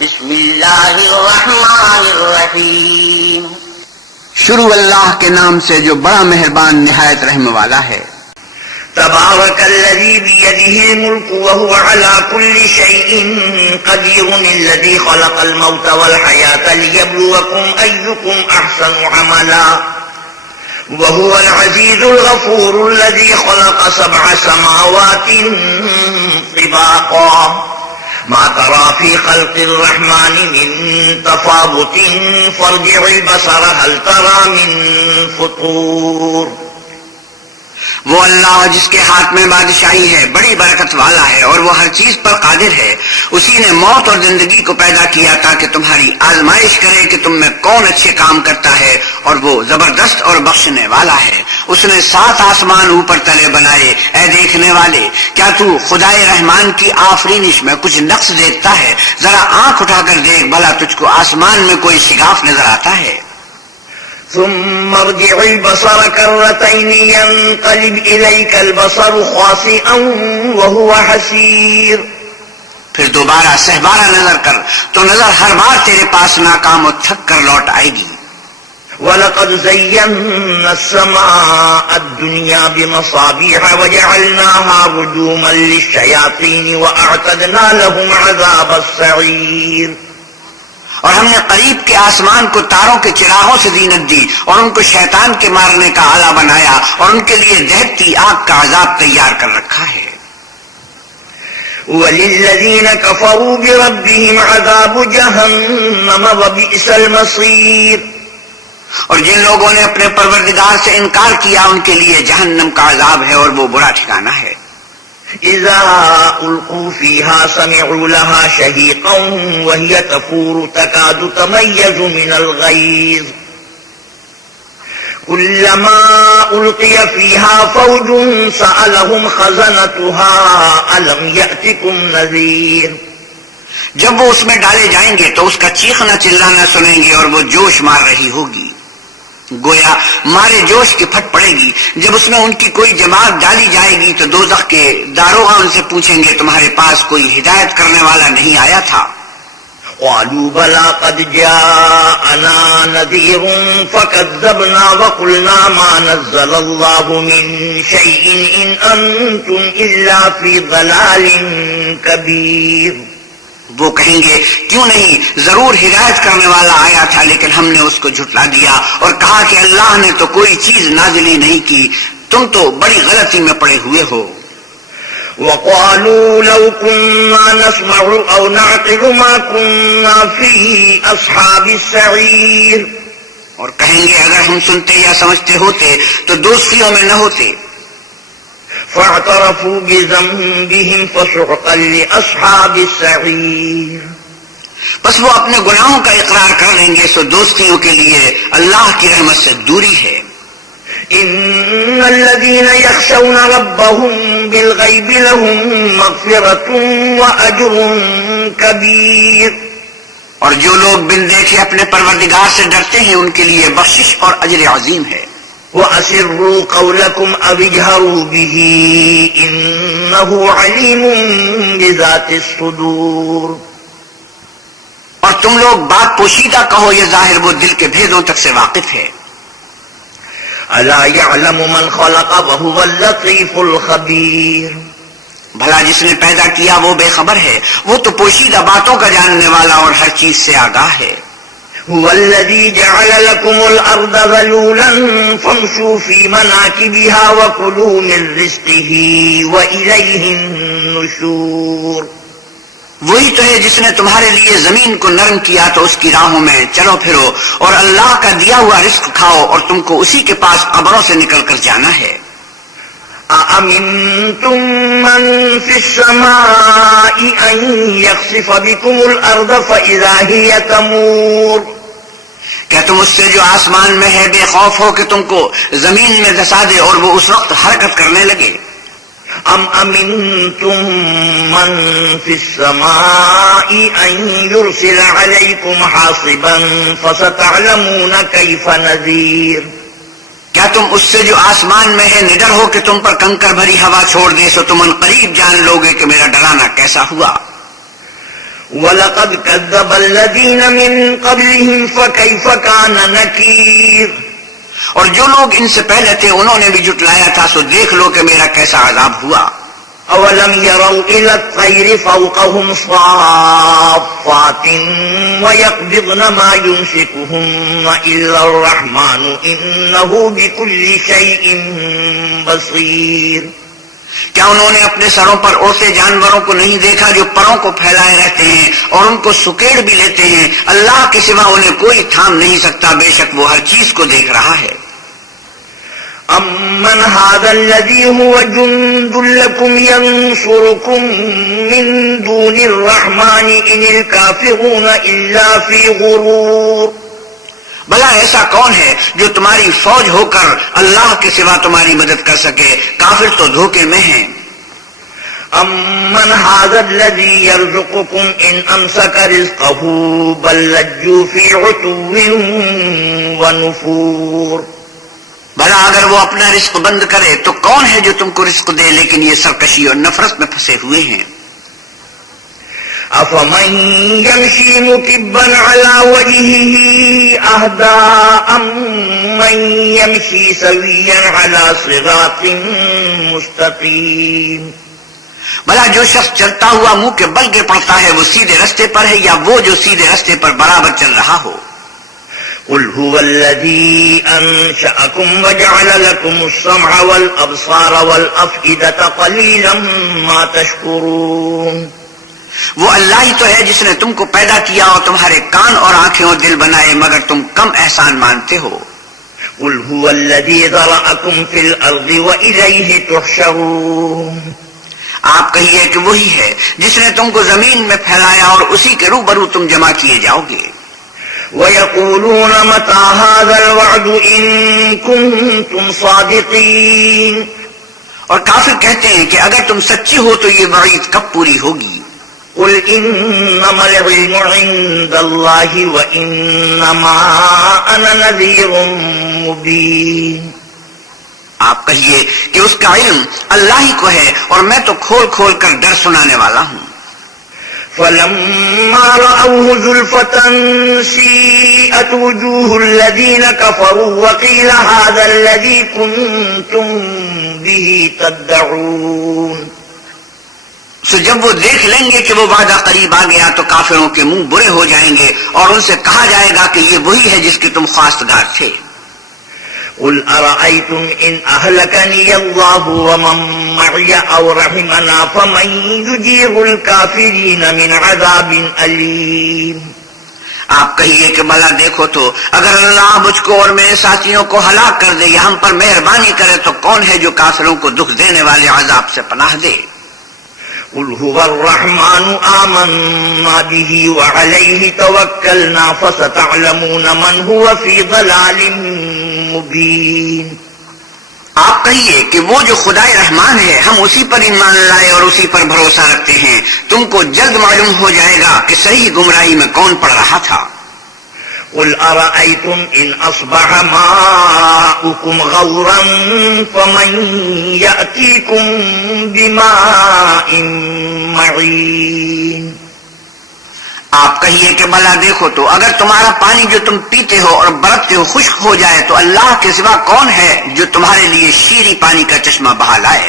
بسم اللہ الرحمن الرحیم. شروع اللہ کے نام سے جو بڑا مہربان نہایت رحم والا ہے. تبارک الذی بیدہ الملک وہو علی کل شیء قدیر الذی خلق الموت والحیاة لیبلوکم ایکم احسن عملا وهو العزیز الغفور الذی خلق 7 سماوات طباقا ما ترى في خلق الرحمن من تفاوت فارجع البصر هل ترى من فطور. وہ اللہ جس کے ہاتھ میں بادشاہی ہے بڑی برکت والا ہے اور وہ ہر چیز پر قادر ہے. اسی نے موت اور زندگی کو پیدا کیا تاکہ تمہاری آزمائش کرے کہ تم میں کون اچھے کام کرتا ہے، اور وہ زبردست اور بخشنے والا ہے. اس نے 7 آسمان اوپر تلے بنائے. اے دیکھنے والے، کیا تو خدائے رحمان کی آفرینش میں کچھ نقص دیکھتا ہے؟ ذرا آنکھ اٹھا کر دیکھ، بھلا تجھ کو آسمان میں کوئی شگاف نظر آتا ہے؟ ثم ارجع البصر كرتين ينقلب إليك البصر خاسئا وهو حسير. پھر دوبارہ سہبارہ نظر کر تو نظر ہر بار تیرے پاس ناکام و تھک کر لوٹ آئے گی. وَلَقَدْ زَيَّنَّا السَّمَاءَ الدُّنْيَا بِمَصَابِيحَ وَجَعَلْنَاهَا رُجُومًا لِلشَّيَاطِينِ وَأَعْتَدْنَا لَهُمْ عَذَابَ السَّعِيرِ. اور ہم نے قریب کے آسمان کو تاروں کے چراغوں سے زینت دی اور ان کو شیطان کے مارنے کا آلہ بنایا اور ان کے لیے دہتی آگ کا عذاب تیار کر رکھا ہے. وَلِلَّذِينَ كَفَرُوا بِرَبِّهِمْ عَذَابُ جَهَنَّمَ وَبِئْسَ الْمَصِيرُ. اور جن لوگوں نے اپنے پروردگار سے انکار کیا ان کے لیے جہنم کا عذاب ہے اور وہ برا ٹھکانہ ہے. اذا القوا فيها سمعوا لها شهيقا وهي تفور تكاد تميز من الغيظ كلما القي فيها فوج سألهم خزنتها ألم يأتكم نذير. جب وہ اس میں ڈالے جائیں گے تو اس کا چیخنا چلانا سنیں گے اور وہ جوش مار رہی ہوگی، گویا مارے جوش کی پھٹ پڑے گی. جب اس میں ان کی کوئی جماعت ڈالی جائے گی تو دوزخ کے داروغہ ان سے پوچھیں گے تمہارے پاس کوئی ہدایت کرنے والا نہیں آیا تھا؟ قالوا بلى قد جاءنا نذير فكذبنا وقلنا ما نزل الله من شيء إن أنتم إلا في ضلال كبير. وہ کہیں گے کیوں نہیں، ضرور ہدایت کرنے والا آیا تھا لیکن ہم نے اس کو جھٹلا دیا اور کہا کہ اللہ نے تو کوئی چیز نازل ہی نہیں کی، تم تو بڑی غلطی میں پڑے ہوئے ہو. وقالوا لو كنا نسمع أو نعقل ما كنا في أصحاب السعير. اور کہیں گے اگر ہم سنتے یا سمجھتے ہوتے تو دوستیوں میں نہ ہوتے. فاعترفوا بذنبهم فسحقا لأصحاب السعير. بس وہ اپنے گناہوں کا اقرار کر لیں گے سو دوستیوں کے لیے اللہ کی رحمت سے دوری ہے. ان الذين يخشون ربهم بالغيب لهم مغفرة واجر كبير. اور جو لوگ بن دیکھے اپنے پروردگار سے ڈرتے ہیں ان کے لیے بخشش اور اجر عظیم ہے. وَأَسِرُّوا قَوْلَكُمْ أَوِ اجْهَرُوا بِهِ إِنَّهُ عَلِيمٌ بِذَاتِ الصُّدُورِ. اور تم لوگ بات پوشیدہ کہو یا ظاہر، وہ دل کے بھیدوں تک سے واقف ہے. أَلَا يَعْلَمُ مَنْ خَلَقَ وَهُوَ اللَّطِيفُ الْخَبِيرُ. بھلا جس نے پیدا کیا وہ بے خبر ہے، وہ تو پوشیدہ باتوں کا جاننے والا اور ہر چیز سے آگاہ ہے. هو الذي جعل لكم الأرض ذلولا فامشوا في مناكبها وكلوا من رزقه وإليه النشور. وہی تو ہے جس نے تمہارے لیے زمین کو نرم کیا تو اس کی راہوں میں چلو پھرو اور اللہ کا دیا ہوا رزق کھاؤ اور تم کو اسی کے پاس قبروں سے نکل کر جانا ہے. أَأَمِنْتُمْ مَنْ فِي السَّمَاءِ أَنْ يَخْسِفَ بِكُمُ الْأَرْضَ فَإِذَا هِيَ تَمُورُ. کیا تم اس سے جو آسمان میں ہے بے خوف ہو کہ تم کو زمین میں دھسا دے اور وہ اس وقت حرکت کرنے لگے؟ أَمْ أَمِنْتُمْ مَنْ فِي السَّمَاءِ أَنْ يُرْسِلَ عَلَيْكُمْ حَاصِبًا فَسَتَعْلَمُونَ كَيْفَ نَذِيرٌ. کیا تم اس سے جو آسمان میں ہے نڈر ہو کہ تم پر کنکر بھری ہوا چھوڑ دے سو تم ان قریب جان لوگے کہ میرا ڈرانا کیسا ہوا. وَلَقَدْ كَذَّبَ الَّذِينَ مِن قَبْلِهِمْ فَكَيْفَ كَانَ نَكِيرٌ، اور جو لوگ ان سے پہلے تھے انہوں نے بھی جھٹلایا تھا، سو دیکھ لو کہ میرا کیسا عذاب ہوا۔ أَوَلَمْ يَرَوْا إِلَى الطَّيْرِ فَوْقَهُمْ صَافَّاتٍ وَيَقْبِضْنَ مَا يُمْسِكُهُنَّ إِلَّا الرَّحْمَنُ إِنَّهُ بِكُلِّ شَيْءٍ بَصِيرٌ، کیا انہوں نے اپنے سروں پر اڑتے جانوروں کو نہیں دیکھا جو پروں کو پھیلائے رہتے ہیں اور ان کو سکیڑ بھی لیتے ہیں؟ اللہ کے سوا انہیں کوئی تھام نہیں سکتا، بے شک وہ ہر چیز کو دیکھ رہا ہے۔ أَمَّنْ هَذَا الَّذِي هُوَ جُنْدٌ لَكُمْ يَنْصُرُكُمْ مِنْ دُونِ الرَّحْمَنِ إِنِ الْكَافِرُونَ إِلَّا فِي غُرُورٍ، بھلا ایسا کون ہے جو تمہاری فوج ہو کر اللہ کے سوا تمہاری مدد کر سکے؟ کافر تو دھوکے میں ہیں۔ أَمَّنْ هَذَا الَّذِي يَرْزُقُكُمْ إِنْ أَمْسَكَ رِزْقَهُ بَلْ لَجُّوا فِي عُتُوٍّ وَنُفُورٍ، بھلا اگر وہ اپنا رزق بند کرے تو کون ہے جو تم کو رزق دے، لیکن یہ سرکشی اور نفرت میں پھنسے ہوئے ہیں۔ أَفَمَنْ يَمْشِي مُكِبًّا عَلَى وَجْهِهِ أَهْدَىٰ أَمَّنْ يَمْشِي سَوِيًّا عَلَى صِرَاطٍ مُسْتَقِيمٍ، بھلا جو شخص چلتا ہوا منہ کے بل کے پڑتا ہے وہ سیدھے رستے پر ہے، یا وہ جو سیدھے رستے پر برابر چل رہا ہو؟ قُلْ هُوَ الَّذِي أَنشَأَكُمْ وَجَعَلَ لَكُمُ السَّمْعَ وَالْأَبْصَارَ وَالْأَفْئِدَةَ قَلِيلًا مَا تَشْكُرُونَ، وہ اللہ ہی تو ہے جس نے تم کو پیدا کیا اور تمہارے کان اور آنکھیں اور دل بنائے، مگر تم کم احسان مانتے ہو۔ قُلْ هُوَ الَّذِي ذَرَأَكُمْ فِي الْأَرْضِ وَإِلَيْهِ تُحْشَرُونَ، آپ کہیے کہ وہی ہے جس نے تم کو زمین میں پھیلایا اور اسی کے روبرو تم جمع کیے جاؤ گے۔ وَيَقُولُونَ مَتَىٰ هَٰذَا الْوَعْدُ إِن كُنتُمْ صَادِقِينَ، اور کافر کہتے ہیں کہ اگر تم سچے ہو تو یہ وعید کب پوری ہوگی؟ قُلْ إِنَّمَا الْعِلْمُ عِندَ اللَّهِ وَإِنَّمَا أَنَا نَذِيرٌ مُّبِينٌ، آپ کہیے کہ اس کا علم اللہ ہی کو ہے اور میں تو کھول کھول کر ڈر سنانے والا ہوں۔ فَلَمَّا رَأَوْهُ زُلْفَةً سِيئَتْ وُجُوهُ الَّذِينَ كَفَرُوا وَقِيلَ هَٰذَا الَّذِي كُنتُم بِهِ تَدَّعُونَ، سو جب وہ دیکھ لیں گے کہ وہ وعدہ قریب آ گیا تو کافروں کے منہ برے ہو جائیں گے اور ان سے کہا جائے گا کہ یہ وہی ہے جس کے تم خواستگار تھے۔ قُلْ أَرَأَيْتُمْ إِنْ أَهْلَكَنِيَ اللَّهُ وَمَن مَّعِيَ أَوْ رَحِمَنَا فَمَن يُجِيرُ الْكَافِرِينَ مِنْ عَذَابٍ أَلِيمٍ، آپ کہیے کہ بھلا دیکھو تو اگر اللہ مجھ کو اور میرے ساتھیوں کو ہلاک کر دے یا ہم پر مہربانی کرے تو کون ہے جو کافروں کو دکھ دینے والے عذاب سے پناہ دے؟ قُلْ هُوَ الرَّحْمَٰنُ آمَنَّا بِهِ وَعَلَيْهِ تَوَكَّلْنَا فَسَتَعْلَمُونَ مَنْ هُوَ فِي ضَلَالٍ مُّبِينٍ، آپ کہیے کہ وہ جو خدائے رحمان ہے ہم اسی پر ایمان لائے اور اسی پر بھروسہ رکھتے ہیں، تم کو جلد معلوم ہو جائے گا کہ صحیح گمراہی میں کون پڑ رہا تھا۔ قُلْ أَرَأَيْتُمْ إِنْ أَصْبَحَ مَاؤُكُمْ غَوْرًا فَمَن يَأْتِيكُم بِمَاءٍ مَّعِينٍ، آپ کہیے کہ بھلا دیکھو تو اگر تمہارا پانی جو تم پیتے ہو اور برتتے ہو خشک ہو جائے تو اللہ کے سوا کون ہے جو تمہارے لیے شیریں پانی کا چشمہ بہا لائے؟